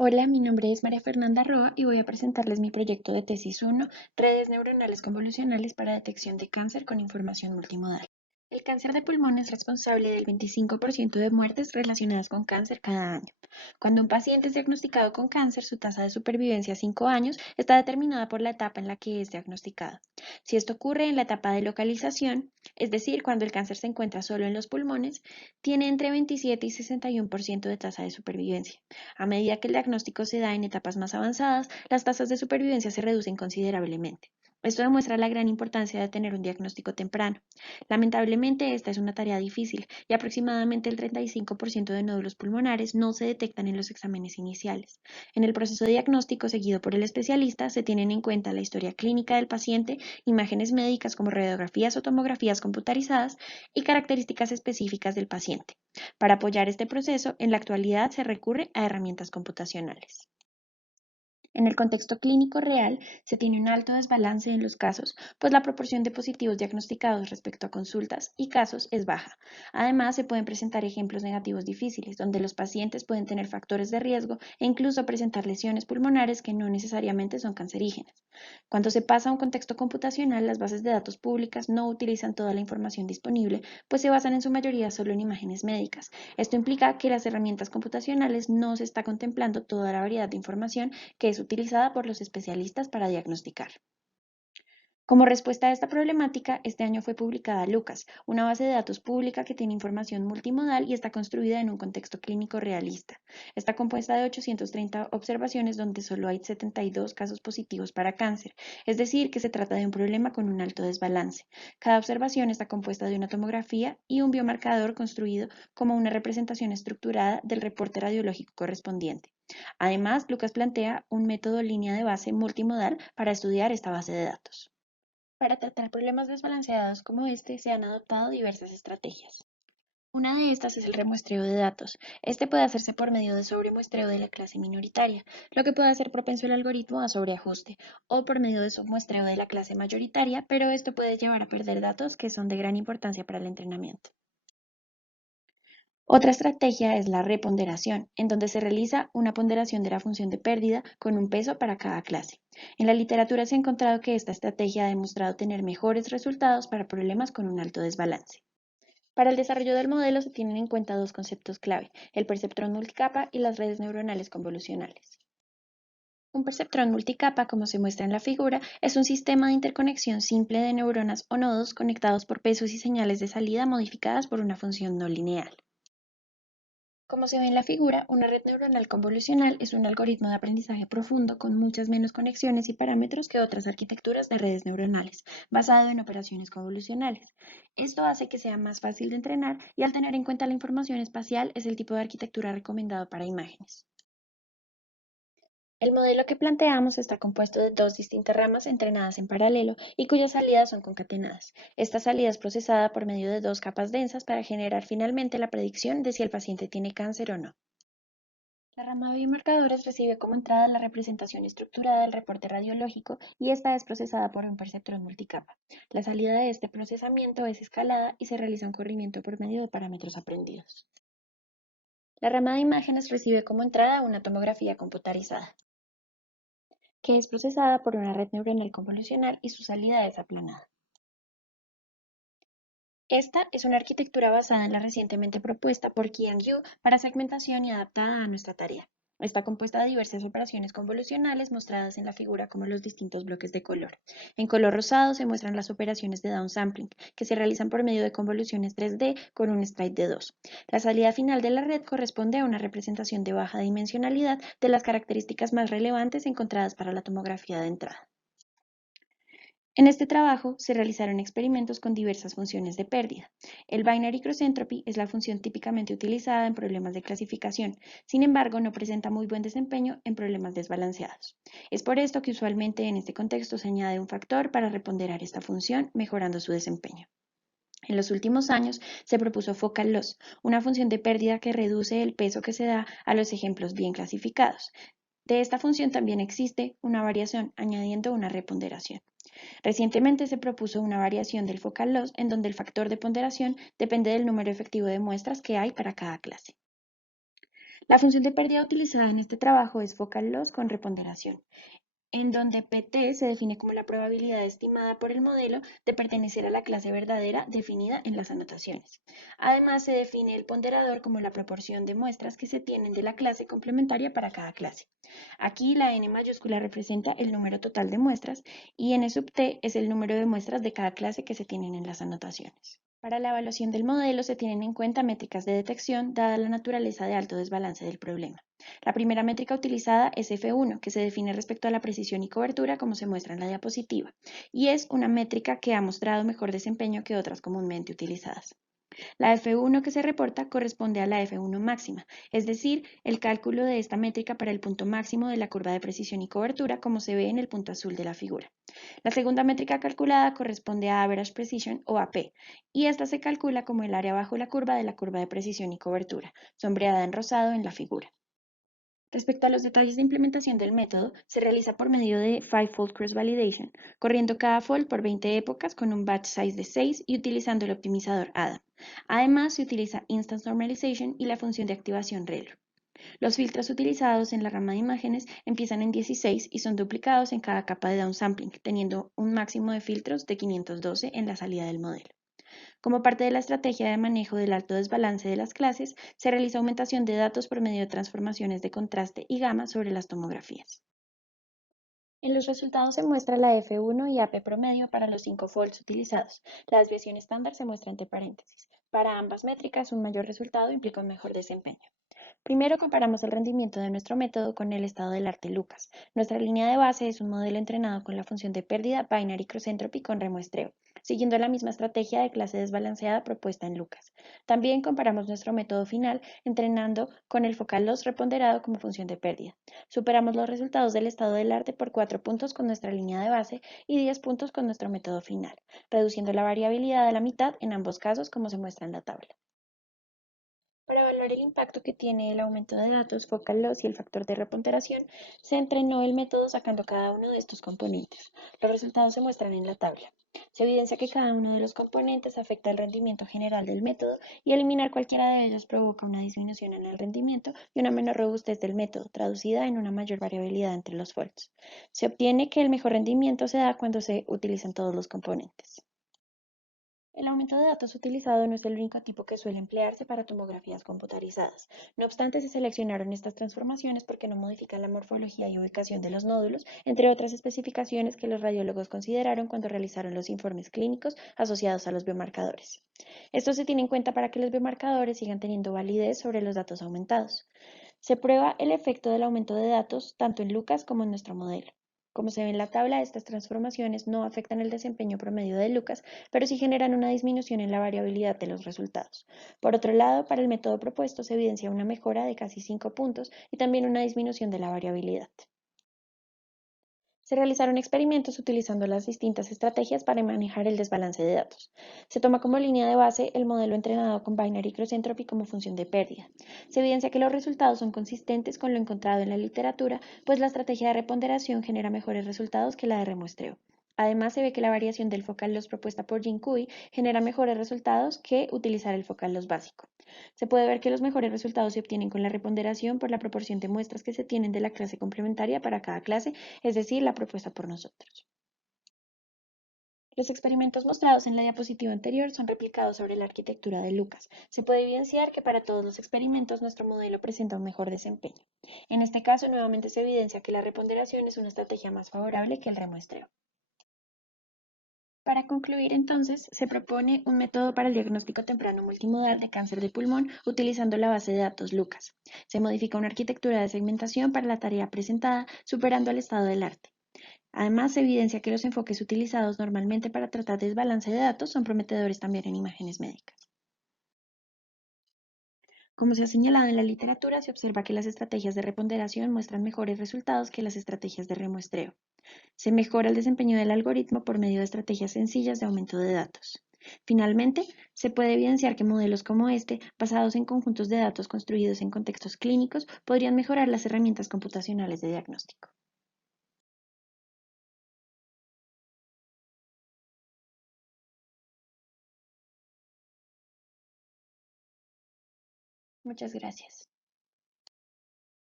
Hola, mi nombre es María Fernanda Roa y voy a presentarles mi proyecto de tesis 1, redes neuronales convolucionales para detección de cáncer con información multimodal. El cáncer de pulmón es responsable del 25% de muertes relacionadas con cáncer cada año. Cuando un paciente es diagnosticado con cáncer, su tasa de supervivencia a 5 años está determinada por la etapa en la que es diagnosticado. Si esto ocurre en la etapa de localización, es decir, cuando el cáncer se encuentra solo en los pulmones, tiene entre 27 y 61% de tasa de supervivencia. A medida que el diagnóstico se da en etapas más avanzadas, las tasas de supervivencia se reducen considerablemente. Esto demuestra la gran importancia de tener un diagnóstico temprano. Lamentablemente, esta es una tarea difícil y aproximadamente el 35% de nódulos pulmonares no se detectan en los exámenes iniciales. En el proceso diagnóstico seguido por el especialista se tienen en cuenta la historia clínica del paciente, imágenes médicas como radiografías o tomografías computarizadas y características específicas del paciente. Para apoyar este proceso, en la actualidad se recurre a herramientas computacionales. En el contexto clínico real, se tiene un alto desbalance en los casos, pues la proporción de positivos diagnosticados respecto a consultas y casos es baja. Además, se pueden presentar ejemplos negativos difíciles, donde los pacientes pueden tener factores de riesgo e incluso presentar lesiones pulmonares que no necesariamente son cancerígenas. Cuando se pasa a un contexto computacional, las bases de datos públicas no utilizan toda la información disponible, pues se basan en su mayoría solo en imágenes médicas. Esto implica que las herramientas computacionales no se está contemplando toda la variedad de información que es utilizada por los especialistas para diagnosticar. Como respuesta a esta problemática, este año fue publicada Lucas, una base de datos pública que tiene información multimodal y está construida en un contexto clínico realista. Está compuesta de 830 observaciones donde solo hay 72 casos positivos para cáncer, es decir, que se trata de un problema con un alto desbalance. Cada observación está compuesta de una tomografía y un biomarcador construido como una representación estructurada del reporte radiológico correspondiente. Además, Lucas plantea un método línea de base multimodal para estudiar esta base de datos. Para tratar problemas desbalanceados como este, se han adoptado diversas estrategias. Una de estas es el remuestreo de datos. Este puede hacerse por medio de sobremuestreo de la clase minoritaria, lo que puede hacer propenso el algoritmo a sobreajuste, o por medio de submuestreo de la clase mayoritaria, pero esto puede llevar a perder datos que son de gran importancia para el entrenamiento. Otra estrategia es la reponderación, en donde se realiza una ponderación de la función de pérdida con un peso para cada clase. En la literatura se ha encontrado que esta estrategia ha demostrado tener mejores resultados para problemas con un alto desbalance. Para el desarrollo del modelo se tienen en cuenta dos conceptos clave, el perceptrón multicapa y las redes neuronales convolucionales. Un perceptrón multicapa, como se muestra en la figura, es un sistema de interconexión simple de neuronas o nodos conectados por pesos y señales de salida modificadas por una función no lineal. Como se ve en la figura, una red neuronal convolucional es un algoritmo de aprendizaje profundo con muchas menos conexiones y parámetros que otras arquitecturas de redes neuronales, basado en operaciones convolucionales. Esto hace que sea más fácil de entrenar y al tener en cuenta la información espacial es el tipo de arquitectura recomendado para imágenes. El modelo que planteamos está compuesto de dos distintas ramas entrenadas en paralelo y cuyas salidas son concatenadas. Esta salida es procesada por medio de dos capas densas para generar finalmente la predicción de si el paciente tiene cáncer o no. La rama de biomarcadores recibe como entrada la representación estructurada del reporte radiológico y esta es procesada por un perceptrón multicapa. La salida de este procesamiento es escalada y se realiza un corrimiento por medio de parámetros aprendidos. La rama de imágenes recibe como entrada una tomografía computarizada, que es procesada por una red neuronal convolucional y su salida es aplanada. Esta es una arquitectura basada en la recientemente propuesta por Qian Yu para segmentación y adaptada a nuestra tarea. Está compuesta de diversas operaciones convolucionales mostradas en la figura como los distintos bloques de color. En color rosado se muestran las operaciones de downsampling, que se realizan por medio de convoluciones 3D con un sprite de 2. La salida final de la red corresponde a una representación de baja dimensionalidad de las características más relevantes encontradas para la tomografía de entrada. En este trabajo se realizaron experimentos con diversas funciones de pérdida. El binary cross entropy es la función típicamente utilizada en problemas de clasificación, sin embargo no presenta muy buen desempeño en problemas desbalanceados. Es por esto que usualmente en este contexto se añade un factor para reponderar esta función, mejorando su desempeño. En los últimos años se propuso focal loss, una función de pérdida que reduce el peso que se da a los ejemplos bien clasificados. De esta función también existe una variación, añadiendo una reponderación. Recientemente se propuso una variación del focal loss en donde el factor de ponderación depende del número efectivo de muestras que hay para cada clase. La función de pérdida utilizada en este trabajo es focal loss con reponderación, en donde PT se define como la probabilidad estimada por el modelo de pertenecer a la clase verdadera definida en las anotaciones. Además, se define el ponderador como la proporción de muestras que se tienen de la clase complementaria para cada clase. Aquí la n mayúscula representa el número total de muestras y n sub t es el número de muestras de cada clase que se tienen en las anotaciones. Para la evaluación del modelo se tienen en cuenta métricas de detección dada la naturaleza de alto desbalance del problema. La primera métrica utilizada es F1, que se define respecto a la precisión y cobertura como se muestra en la diapositiva, y es una métrica que ha mostrado mejor desempeño que otras comúnmente utilizadas. La F1 que se reporta corresponde a la F1 máxima, es decir, el cálculo de esta métrica para el punto máximo de la curva de precisión y cobertura como se ve en el punto azul de la figura. La segunda métrica calculada corresponde a Average Precision o AP, y esta se calcula como el área bajo la curva de la curva de precisión y cobertura, sombreada en rosado en la figura. Respecto a los detalles de implementación del método, se realiza por medio de Five-Fold Cross-Validation, corriendo cada fold por 20 épocas con un batch size de 6 y utilizando el optimizador ADAM. Además, se utiliza Instance Normalization y la función de activación ReLU. Los filtros utilizados en la rama de imágenes empiezan en 16 y son duplicados en cada capa de downsampling, teniendo un máximo de filtros de 512 en la salida del modelo. Como parte de la estrategia de manejo del alto desbalance de las clases, se realiza aumentación de datos por medio de transformaciones de contraste y gama sobre las tomografías. En los resultados se muestra la F1 y AP promedio para los 5 folds utilizados. La desviación estándar se muestra entre paréntesis. Para ambas métricas, un mayor resultado implica un mejor desempeño. Primero comparamos el rendimiento de nuestro método con el estado del arte Lucas. Nuestra línea de base es un modelo entrenado con la función de pérdida Binary Cross Entropy con remuestreo, siguiendo la misma estrategia de clase desbalanceada propuesta en Lucas. También comparamos nuestro método final entrenando con el focal loss reponderado como función de pérdida. Superamos los resultados del estado del arte por 4 puntos con nuestra línea de base y 10 puntos con nuestro método final, reduciendo la variabilidad a la mitad en ambos casos como se muestra en la tabla. Para evaluar el impacto que tiene el aumento de datos, focal loss y el factor de reponderación, se entrenó el método sacando cada uno de estos componentes. Los resultados se muestran en la tabla. Se evidencia que cada uno de los componentes afecta el rendimiento general del método y eliminar cualquiera de ellos provoca una disminución en el rendimiento y una menor robustez del método, traducida en una mayor variabilidad entre los folds. Se obtiene que el mejor rendimiento se da cuando se utilizan todos los componentes. El aumento de datos utilizado no es el único tipo que suele emplearse para tomografías computarizadas. No obstante, se seleccionaron estas transformaciones porque no modifican la morfología y ubicación de los nódulos, entre otras especificaciones que los radiólogos consideraron cuando realizaron los informes clínicos asociados a los biomarcadores. Esto se tiene en cuenta para que los biomarcadores sigan teniendo validez sobre los datos aumentados. Se prueba el efecto del aumento de datos tanto en Lucas como en nuestro modelo. Como se ve en la tabla, estas transformaciones no afectan el desempeño promedio de Lucas, pero sí generan una disminución en la variabilidad de los resultados. Por otro lado, para el método propuesto se evidencia una mejora de casi 5 puntos y también una disminución de la variabilidad. Se realizaron experimentos utilizando las distintas estrategias para manejar el desbalance de datos. Se toma como línea de base el modelo entrenado con Binary Cross Entropy como función de pérdida. Se evidencia que los resultados son consistentes con lo encontrado en la literatura, pues la estrategia de reponderación genera mejores resultados que la de remuestreo. Además, se ve que la variación del focal loss propuesta por Jin Cui genera mejores resultados que utilizar el focal loss básico. Se puede ver que los mejores resultados se obtienen con la reponderación por la proporción de muestras que se tienen de la clase complementaria para cada clase, es decir, la propuesta por nosotros. Los experimentos mostrados en la diapositiva anterior son replicados sobre la arquitectura de Lucas. Se puede evidenciar que para todos los experimentos nuestro modelo presenta un mejor desempeño. En este caso, nuevamente se evidencia que la reponderación es una estrategia más favorable que el remuestreo. Para concluir, entonces, se propone un método para el diagnóstico temprano multimodal de cáncer de pulmón utilizando la base de datos Lucas. Se modifica una arquitectura de segmentación para la tarea presentada, superando el estado del arte. Además, se evidencia que los enfoques utilizados normalmente para tratar desbalance de datos son prometedores también en imágenes médicas. Como se ha señalado en la literatura, se observa que las estrategias de reponderación muestran mejores resultados que las estrategias de remuestreo. Se mejora el desempeño del algoritmo por medio de estrategias sencillas de aumento de datos. Finalmente, se puede evidenciar que modelos como este, basados en conjuntos de datos construidos en contextos clínicos, podrían mejorar las herramientas computacionales de diagnóstico. Muchas gracias.